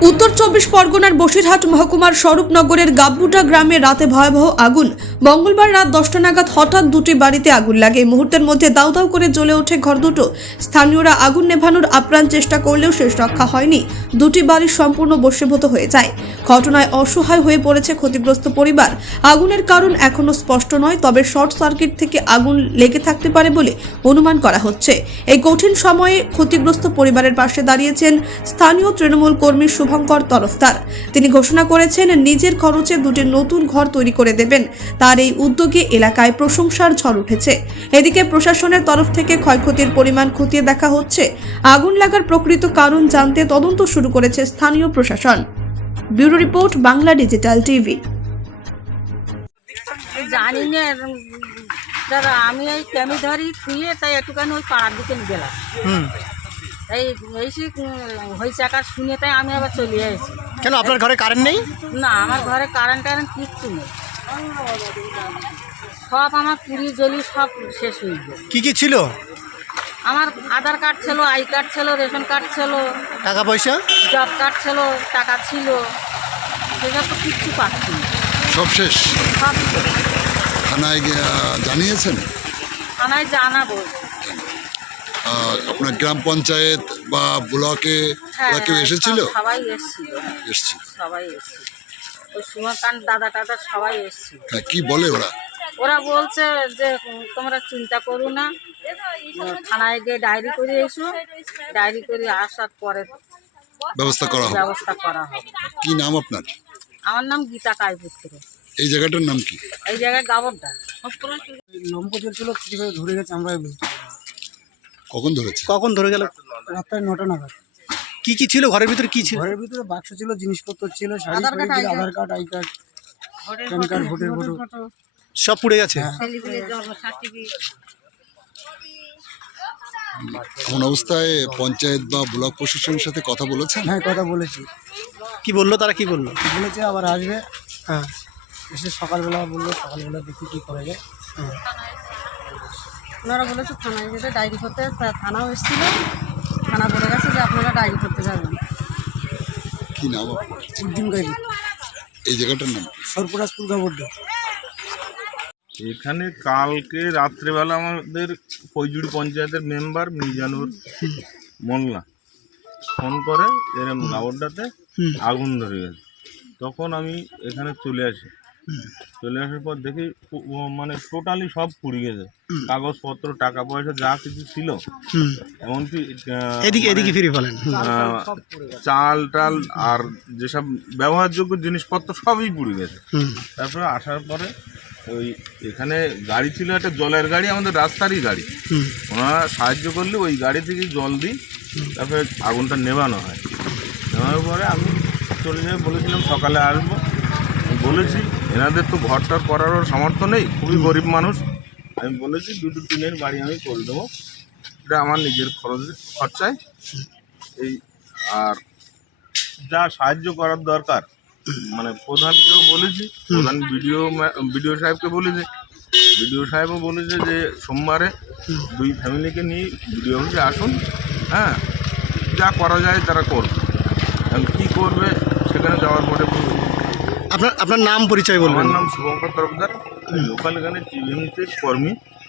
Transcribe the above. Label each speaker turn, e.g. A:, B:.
A: উত্তর 24 পরগনার বসিরহাট মহকুমার স্বরূপনগরের গাব্বুটা গ্রামে রাতে ভয়াবহ আগুন। মঙ্গলবার রাত 10টা নাগাদ হঠাৎ দুটি বাড়িতে আগুন লাগে। মুহূর্তের মধ্যে দাউ দাউ করে জ্বলে ওঠে ঘর দুটো। স্থানীয়রা আগুন নেভানোর আপ্রাণ চেষ্টা করলেও শেষ রক্ষা হয়নি। দুটি বাড়ি সম্পূর্ণ ভস্মীভূত হয়ে যায়। ঘটনায় অসহায় হয়ে পড়েছে ক্ষতিগ্রস্ত পরিবার। আগুনের কারণ এখনো স্পষ্ট নয়, তবে শর্ট সার্কিট থেকে আগুন লেগে থাকতে পারে বলে অনুমান করা হচ্ছে। এই কঠিন সময়ে ক্ষতিগ্রস্ত পরিবারের পাশে দাঁড়িয়েছেন স্থানীয় তৃণমূল কর্মী শুভঙ্কর তরফদার। তিনি ঘোষণা করেছেন নিজের খরচে দুটি নতুন ঘর তৈরি করে দেবেন। তার এই উদ্যোগে এলাকায় প্রশংসার ঝড় উঠেছে। এদিকে প্রশাসনের তরফ থেকে ক্ষয়ক্ষতির পরিমাণ খতিয়ে দেখা হচ্ছে। আগুন লাগার প্রকৃত কারণ জানতে তদন্ত শুরু করেছে স্থানীয় প্রশাসন। Bureau report, Bangla digital TV.
B: জানি না দাদা, আমি এই ক্যামি ধরি শুয়ে তাই একটুখানি ওই পাড়ার দিকে গেলাম। এই এসে হয়েছে আকার শুনে তাই আমি আবার চলে এসেছি।
C: কেন আপনার ঘরে কারেন্ট নেই?
B: না, আমার ঘরে কারেন্ট কিচ্ছু নেই। সব আমার পুরি জলি সব শেষ হয়ে গেছে।
C: কি কি ছিল?
B: আমার আধার কার্ড ছিল, আই কার্ড ছিল, রেশন কার্ড ছিল,
C: টাকা পয়সা
B: জব কার্ড ছিল, টাকা ছিল, সেসব তো কিচ্ছু পাচ্ছি না।
D: সব শেষ।
B: সব শেষ।
D: থানায় জানিয়েছেন?
B: থানায় জানাবো।
D: আপনার গ্রাম পঞ্চায়েত বা ব্লকে ওরা কেউ এসেছিল?
B: সবাই এসেছিল।
D: এসেছিল।
B: সবাই এসেছিল, ওই সুমকান্ত দাদা টাদা সবাই এসেছিল।
D: হ্যাঁ, কি বলে ওরা?
B: ওরা বলছে যে তোমরা চিন্তা করো না, থানায় গিয়ে ডায়েরি করে এসো, ডায়েরি করে আসার পরে
D: ব্যবস্থা করা হবে।
B: ব্যবস্থা করা হবে।
D: কি নাম আপনার?
B: আমার নাম গীতা কায়পুত্র।
D: এই জায়গাটার নাম কি?
B: এই জায়গায় গাবরদা।
E: লম্প চলছিল, কিভাবে ধরে গেছে আমরা বুঝতে পারি।
D: কখন ধরেছে?
C: কখন ধরে গেল?
E: রাত্রে 9টা নাগাদ।
C: কি কি ছিল ঘরের ভিতরে? কি ছিল?
E: ঘরের ভিতরে বাক্স ছিল, জিনিসপত্র ছিল, শাড়ি ছিল, আধার card, I card, pan card, ভোটের ফটো,
C: সব পুড়ে গেছে।
D: এমন অবস্থায় পঞ্চায়েত বা ব্লক প্রশাসনের সাথে কথা বলেছেন?
E: হ্যাঁ কথা বলেছি।
C: কি বললো তারা? কি বললো?
E: বলেছে আবার আসবে,
C: হ্যাঁ,
E: এসে সকালবেলা বললো, সকালবেলা দেখি কী করা যায়।
B: ওনারা বলেছে থানায় যেতে ডায়েরি করতে, থানাও এসেছিল, থানা বলে গেছে যে আপনারা ডায়েরি করতে যাবেন।
D: কি নাম আপনার?
E: উদ্দিন গাইবি,
D: এই জায়গাটার নাম?
E: সরপুরাজপুর গাবরডা।
F: এখানে কালকে রাত্রেবেলা আমাদের কৈজুড়ি পঞ্চায়েতের মেম্বার মিজানুর মোল্লা ফোন করে এরকম গাবরডাতে আগুন ধরে গেছে। তখন আমি এখানে চলে আসি। চলে আসার পর দেখি মানে টোটালি সব পুড়ে গেছে, কাগজপত্র, টাকা পয়সা যা কিছু ছিল, এমনকি
C: এদিকে ফিরে ফেলেন।
F: চাল টাল আর যেসব ব্যবহারযোগ্য জিনিসপত্র সবই পুড়ে গেছে। তারপরে আসার পরে ওই এখানে গাড়ি ছিল, একটা জলের গাড়ি, আমাদের রাস্তারই গাড়ি। ওনারা সাহায্য করলে ওই গাড়ি থেকে জল দিই, তারপরে আগুনটা নেভানো হয়। নেওয়ার পরে আমি চলে যাই, বলেছিলাম সকালে আসবো। বলেছি এনাদের তো ঘরটার করারও সামর্থ্য নেই, খুবই গরিব মানুষ। আমি বলেছি দুটো টিনের বাড়ি আমি করে দেবো, এটা আমার নিজের খরচায়। এই আর যা সাহায্য করার দরকার মানে প্রধানকেও বলেছি, প্রধান বিডিও সাহেবকে বলেছি, বিডিও সাহেবও বলেছে যে সোমবারে দুই ফ্যামিলিকে নিয়ে বিডিও অফিসে আসুন, হ্যাঁ, যা করা যায় তারা করবে। এখন কী করবে সেখানে যাওয়ার পরে
C: আপনার নাম পরিচয় বলবেন?
F: আমার নাম শুভঙ্কর তরফদার, লোকাল এখানে টিভিএমসির কর্মী।